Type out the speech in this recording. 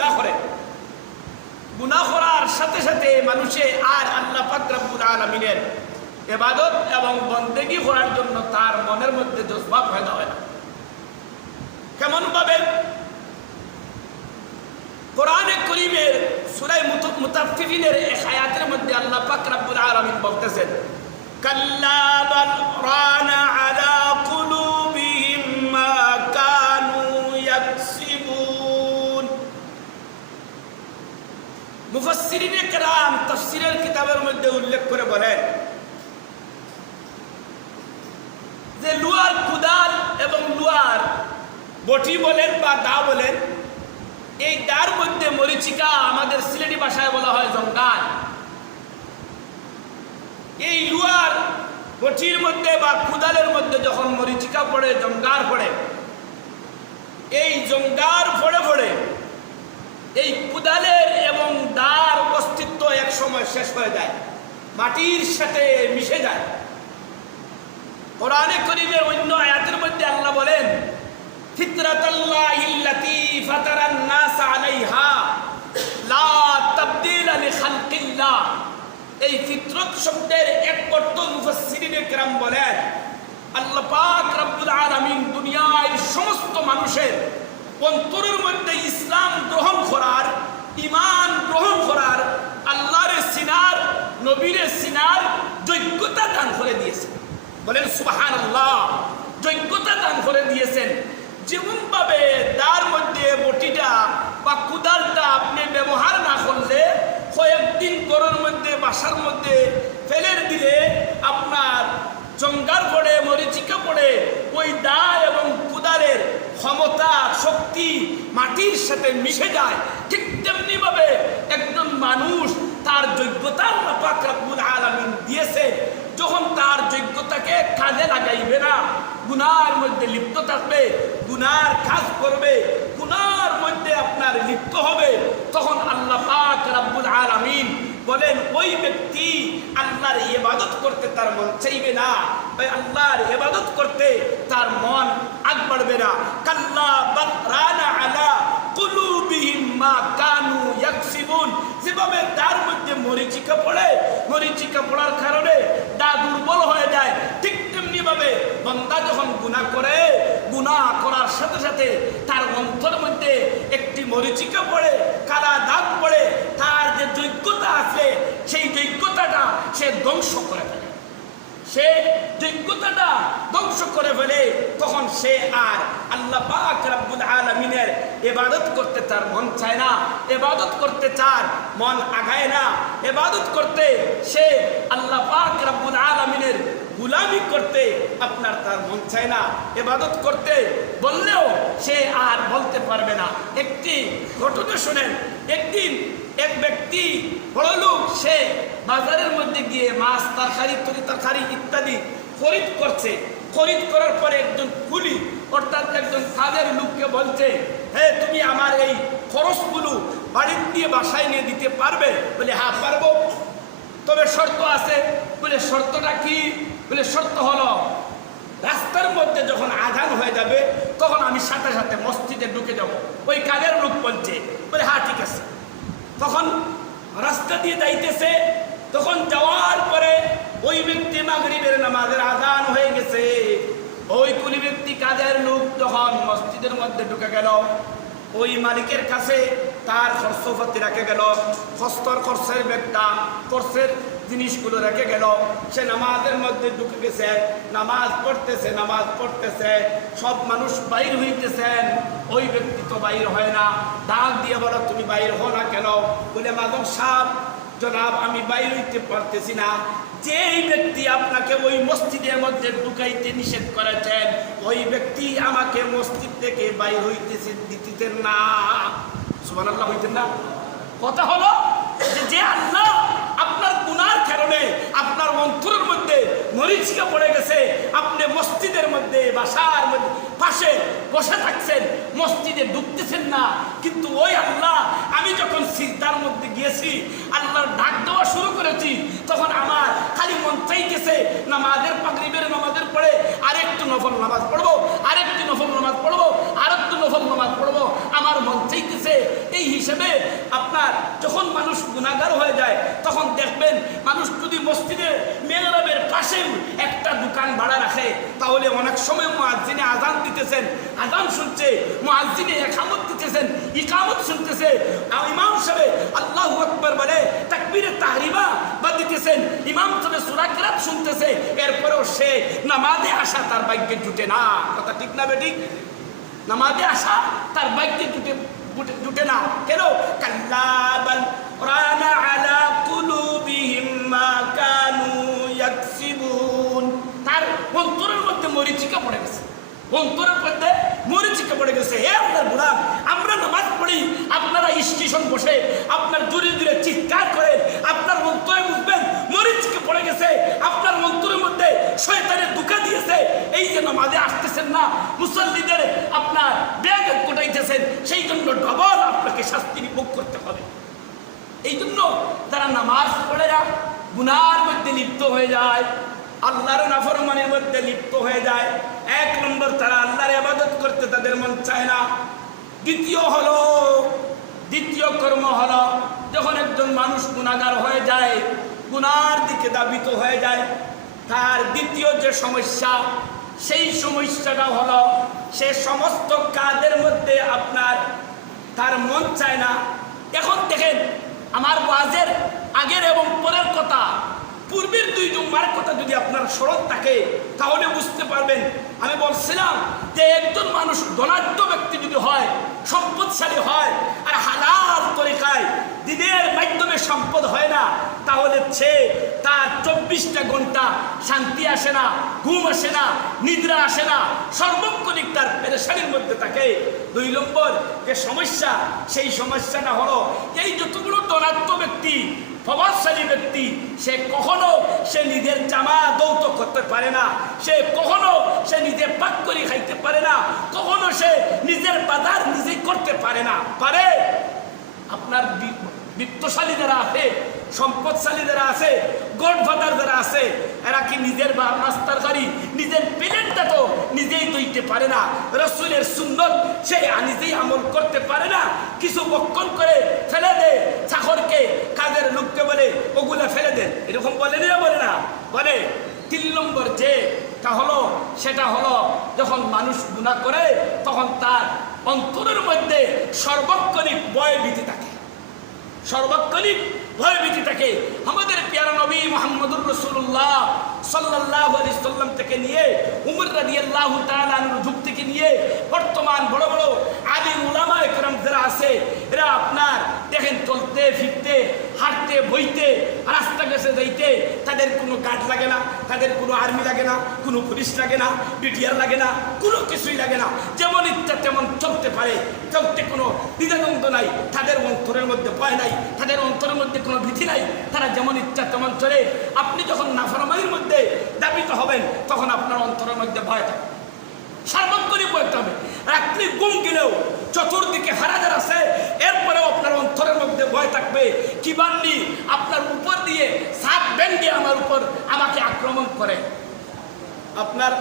গুণা করে। গুণা করার সাথে সাথে মানুষে আর আল্লাহ পাক আলমিনের এবাদত এবং বন্দেগি করার জন্য তার মনের মধ্যে জজবা পয়দা হয় না। কেমন ভাবে কোরআনে করিমের সুরাই মুতাফিফিনের এক আয়াতের মধ্যে আল্লাহ পাক রব্বুল আলামিন বলতেছেন, কাল্লা বাল রানা আলা মুফাসসিরিনে কেরাম তাফসীরের কিতাবের মধ্যে উল্লেখ করে বলেন যে লুয়ার কুদাল এবং লুয়ার বটি বলেন বা দা বলেন, এই দার মধ্যে মরিচিকা আমাদের সিলেটি ভাষায় বলা হয় জঙ্গাল। এই লুয়ার বটির মধ্যে বা কুদালের মধ্যে যখন মরিচিকা পড়ে জঙ্গার পড়ে, এই জঙ্গার পড়ে পড়ে এই কুদালের সময় শেষ হয়ে যায়। মাটির সাথে মিশে যায়। কোরআনে করিমের অন্য আয়াতের মধ্যে আল্লাহ বলেন এই ফিতরত শব্দের এক অর্থ বলেন, আল্লাহ পাক রব্বুল দুনিয়ার সমস্ত মানুষের অন্তরের মধ্যে ইসলাম গ্রহণ করার ইমান গ্রহণ করার আল্লাহর সিনার, নবীর সিনার যোগ্যতা দান করে দিয়েছেন। বলেন সুবাহান আল্লাহ যোগ্যতা দান করে দিয়েছেন। যেমন ভাবে তার মধ্যে বটিটা বা কুদালটা আপনি ব্যবহার না করলে কয়েকদিন গরুর মধ্যে, বাসার মধ্যে ফেলে দিলে আপনার জঙ্গার পড়ে, মরিচিকা পড়ে, ওই দা এবং কুদালের ক্ষমতা, শক্তি মাটির সাথে মিশে যায়। ঠিক তেমনি ভাবে একজন মানুষ তার যোগ্যতা আল্লাহ পাক রব্বুল আলামিন দিয়েছে। যখন তার যোগ্যতাকে কাজে লাগাইবে না, গুনার মধ্যে লিপ্ত থাকবে, গুনার কাজ করবে, গুনার মধ্যে আপনার লিপ্ত হবে, তখন আল্লাহ পাক রাব্বুল আলামিন বলেন, ওই ব্যক্তি আল্লাহর ইবাদত করতে তার মন চাইবে না। আল্লাহর ইবাদত করতে তার মন আগ বাড়বে না। কাল্লা বাল রানা আলা কুলুবিহিম মা কানু ইয়াকসিবুন যেভাবে তার মধ্যে মরিচিকা পড়ে মরিচিকা পড়ার কারণে দা দুর্বল হয়ে যায়? ঠিক তেমনি ভাবে বন্দা যখন গুনাহ করে গুনাহ করার সাথে সাথে তার অন্তর মধ্যে একটি মরিচিকা পড়ে কালা দাগ পড়ে, তার যে যোগ্যতা আছে, সেই যোগ্যতাটা সে ধ্বংস করে ফেলে। সে যোগ্যতাটা ধ্বংস করে ফেলে, তখন সে আর আল্লাহ পাক রাব্বুল আলামিনের ইবাদত করতে তার মন চায় না এবাদত করতে চার মন আগায় না এবাদত করতে সে আল্লাহ পাক রাব্বুল আলামিনের গুলামি করতে আপনার তার মন চায় না এবাদত করতে বললেও সে আর বলতে পারবে না। একটি ঘটনা শুনেন, একদিন এক ব্যক্তি বড় লোক, সে বাজারের মধ্যে গিয়ে মাছ, তরকারি, তরি তরকারি ইত্যাদি খরিদ করছে। খরিদ করার পরে একজন কুলি, অর্থাৎ একজন কাজের লোককে বলছে হ্যাঁ তুমি আমার এই খরচগুলো বাড়ির দিয়ে বাসায় নিয়ে দিতে পারবে? বলে হ্যাঁ পারব। তবে শর্ত আছে। বলে, শর্তটা কি? বলে, শর্ত হলো, রাস্তার মধ্যে যখন আধান হয়ে যাবে, তখন আমি সাথে সাথে মসজিদে ঢুকে যাব। ওই কাজের লোক বলছে, বলে হ্যাঁ ঠিক আছে। তখন রাস্তা দিয়ে যাইতেছে। তখন যাওয়ার পরে ওই ব্যক্তি মাগরিবের নামাজের আজান হয়ে গেছে। ওই কুলি ব্যক্তি কাজের লোক তখন মসজিদের মধ্যে ঢুকে গেল। ওই মালিকের কাছে তার খরচপাতি রেখে গেল। খস্তর খরচের ব্যাগটা, খরচের জিনিসগুলো রেখে গেল। সে নামাজের মধ্যে ঢুকে গেছে। নামাজ পড়তেছে নামাজ পড়তেছে। সব মানুষ বাইর হইতেছেন। ওই ব্যক্তি তো বাইর হয় না। ডাক দিয়ে বলো, তুমি বাইর হো না কেন? বলে মাদক সাপ জনাব, আমি বাইর হইতে পারতেছি না। যেই ব্যক্তি আপনাকে ওই মসজিদের মধ্যে ঢুকাইতে নিষেধ করেছেন, ওই ব্যক্তি আমাকে মসজিদ থেকে বাইর হইতেছে দিতেন না। সুবান আল্লাহ হইতেন না? কথা হলো যে যে আল্লাহ আপনার গুনার কারণে আপনার মরিচিকা পড়ে গেছে। আপনি মসজিদের মধ্যে, বাসার মধ্যে, পাশে বসে থাকছেন, মসজিদে ঢুকতেছেন না। কিন্তু ওই আল্লাহ, আমি যখন সিজদার মধ্যে গিয়েছি, আল্লাহর ডাক দেওয়া শুরু করেছি, তখন আমার খালি মন চাইতেছে, নামাজের পাগরিবের নামাজের পড়ে আরেকটু নফল নামাজ পড়ব, আরেকটু নফল নামাজ পড়ব, আরেকটু নফল নামাজ পড়ব। আমার মন চাইতেছে, এই হিসেবে আপনার যখন মানুষ গুণাগার হয়ে যায়, তখন দেখবেন মানুষ যদি মসজিদে মেয়েরাবের পাশেও একটা দোকান ভাড়া রাখে, তাহলে অনেক সময় মুয়াজ্জিনে আজান দিতেছেন আজান শুনছে, মুয়াজ্জিনে একামত দিতেছেন, ইকামত শুনতেছে। ইমাম সাহেব আল্লাহু আকবার বলে, তাকবিরে তাহরিমা বা দিতেছেন। ইমাম সাহেব সূরা কিরাত শুনতেছে, এরপরেও সে নামাজে আসা তার ভাগ্যে জুটে না। কথা ঠিক না বেঠিক নামাজে আসা, তার বাইকে জুটে জুটে- জুটে না কেন? কাল্লাবাল রানা আলা কুলুবিহিম মা কানু ইয়াকসিবুন। তার অন্তরের মধ্যে মরিচিকা পড়ে গেছে। অন্তরের মধ্যে মরিচিকা পড়ে গেছে। হে আপনার বুড়া, আমরা নামাজ পড়ি, আপনারা স্টেশন বসে, আপনার দূরে দূরে চিৎকার করে আপনার অন্তরে বুঝবেন মরিচিকা পড়ে গেছে, আপনার অন্তরের মধ্যে শয়তানের দুকা দিয়েছে। এই যে নামাজে আসতেছেন না, মুসল্লিদের আপনার ব্যাগ কোটাইতেছেন সেই জন্য ডবল আপনাকে শাস্তি ভোগ করতে হবে। এই জন্য তারা নামাজ পড়ে না, গুনার মধ্যে লিপ্ত হয়ে যায়, আল্লাহর নাফরমানের মধ্যে লিপ্ত হয়ে যায়। এক নম্বর তারা আল্লাহর আবাদত করতে তাদের মন চায় না। দ্বিতীয় হলো, দ্বিতীয় কর্ম হলো, যখন একজন মানুষ গুণাগার হয়ে যায় গুনার দিকে দাবিত হয়ে যায়, তার দ্বিতীয় যে সমস্যা, সেই সমস্যাটা হলো, সে সমস্ত কাজের মধ্যে আপনার তার মন চায় না। এখন দেখেন, আমার ওয়াজের আগের এবং পরের কথা, পূর্বের দুই জুম্মার কথা যদি আপনার স্মরণ থাকে, তাহলে বুঝতে পারবেন আমি বলছিলাম যে একজন মানুষ ধনাঢ্য ব্যক্তি যদি হয়, সম্পদশালী হয় আর হালাল তরিকায় দিনের মাধ্যমে সম্পদ হয় না, তাহলে সে তার চব্বিশটা ঘণ্টা শান্তি আসে না, ঘুম আসে না, নিদ্রা আসে না, সর্বক্ষণিক তার পেরেশানির মধ্যে থাকে। দুই নম্বর, যে সমস্যা, সেই সমস্যাটা হলো এই যতগুলো ধনাত্ম ব্যক্তি প্রভাবশালী ব্যক্তি, সে কখনো সে নিজের জামা দৌত করতে পারে না। সে কখনো সে নিজে পাক করে খাইতে পারে না। কখনো সে নিজের বাজার নিজেই করতে পারে না। পারে? আপনার বিত্তশালী যারা আছে সম্পদশালী যারা আছে, গডফাদার যারা আছে, এরা কি নিজের বা নাস্তার গাড়ি, নিজের প্লেনটা তো নিজেই দইতে পারে না। রসুলের সুন্দর সে নিজেই আমল করতে পারে না। কিছু বক্ষণ করে ফেলে দে, চাকরকে কাজের লোককে বলে, ওগুলা ফেলে দেন এরকম বলে না বলে না। বলে, তিন নম্বর যে, তা হলো, সেটা হলো, যখন মানুষ গুণা করে, তখন তার অন্তরের মধ্যে সর্বক্ষণিক বয় ভীতি থাকে। সর্বক্ষণিক ভয়ভীতি থাকে আমাদের পেয়ারা নবী মোহাম্মদুর রসুল্লাহ সাল্লাহ আলি সাল্লাম থেকে নিয়ে উমর রাজি আল্লাহ তালুর যুগ থেকে নিয়ে বর্তমান বড় বড় আদি উলামা একরম যারা আছে, এরা আপনার দেখেন, চলতে, ফিরতে হাঁটতে, বইতে, রাস্তা গেছে যাইতে তাদের কোনো গার্ড লাগে না, তাদের কোনো আর্মি লাগে না, কোনো পুলিশ লাগে না বিটিআর লাগে না, কোনো কিছুই লাগে না। যেমন ইচ্ছা তেমন চলতে পারে, চলতে কোনো দ্বিধাদ্বন্দ্ব নাই, তাদের অন্তরের মধ্যে ভয় নাই, তাদের অন্তরের মধ্যে কোনো ভীতি নাই। তারা যেমন ইচ্ছা তেমন চলে। আপনি যখন নাফরমানির মধ্যে দাবিত হবেন, তখন আপনার অন্তরের মধ্যে ভয় থাকে সার্বক্ষণিক বলতে হবে রাত্রি গুম গেলেও চতুর্দিকে হারাজার আছে, এরপরেও আপনার অন্তরের মধ্যে ভয় থাকবে। কি বান্ডি আপনার উপর দিয়ে সাত ব্যান্ডি আমার উপর আমাকে আক্রমণ করে। আপনার